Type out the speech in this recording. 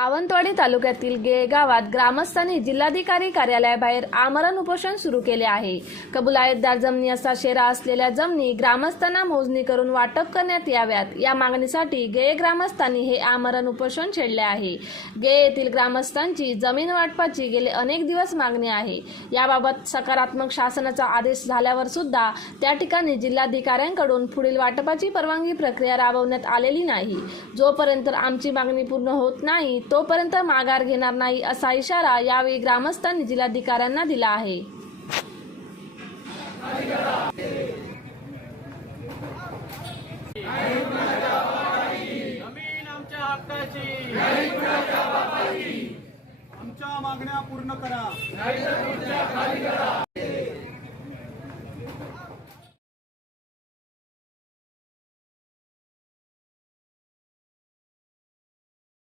सावंतवाडी तालुक्यातील गे गावात ग्रामस्थांनी जिल्हाधिकारी कार्यालयाबाहेर आमरण उपोषण सुरू केले आहे. कबुलायतदार जमिनी असा शेरा असलेल्या जमिनी ग्रामस्थांना मोजणी करून वाटप करण्यात याव्यात. या मागणीसाठी गे ग्रामस्थांनी हे आमरण उपोषण छेडले आहे. गे येथील ग्रामस्थांची जमीन वाटपाची गेले अनेक दिवस मागणी आहे. याबाबत सकारात्मक शासनाचा आदेश झाल्यावर सुद्धा त्या ठिकाणी जिल्हाधिकाऱ्यांकडून पुढील वाटपाची परवानगी प्रक्रिया राबवण्यात आलेली नाही. जोपर्यंत आमची मागणी पूर्ण होत नाही तोपर्यंत माघार घेणार नाही असा इशारा यावेळी ग्रामस्थांनी जिल्हाधिकाऱ्यांना दिला आहे. आमच्या मागण्या पूर्ण करा.